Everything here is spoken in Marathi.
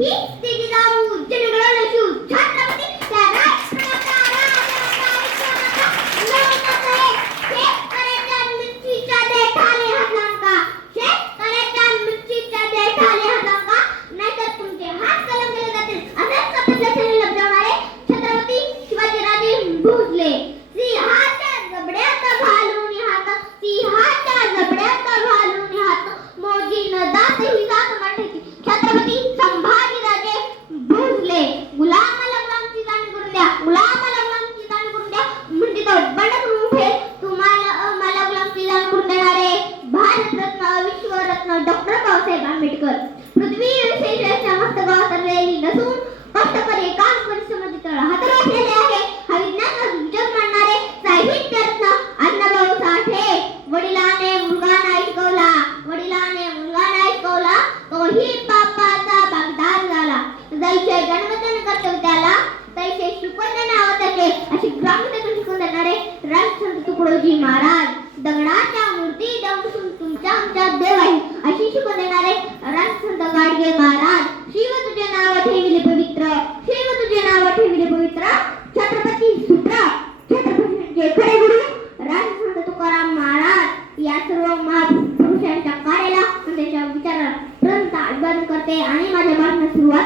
ही विश्वरत्न डॉक्टर बाबासाहेब आंबेडकर. पृथ्वी पृथ्वीविषयी मस्त गावातलेली नसून कष्टकरी काम परिसमधी तळ हातर वाटलेले आहे. हा विज्ञान जग मांडणारे साहित्य रत्न अण्णाभाऊ साठे. वडिलाने मुलगा नाही शिकवला वडिलाने मुलगा नाही शिकवला तोही पापाचा भागदार झाला. जैसे जन्मदान करतो त्याला तैसे शिकवण्या नाव त्याचे. अशी ग्रामीण शिकवून देणारे रामचंद्र तुकडोजी महाराज दगडाच्या मूर्ती दमसून आमचा देव आहे अशी शिकवून देणारे रामसंत गाडगे महाराज. शिव तुझे नाव ठेविले पवित्र. शिव तुझे नाव ठेविले पवित्र. छत्रपती सुप्रा छत्रपती म्हणजे खरे गुरु. रामसंत तुकाराम महाराज. या सर्व महापुरुषांच्या कार्याला विचाराला तुरंत आगमन करते आणि माझ्या भाषणात सुरुवात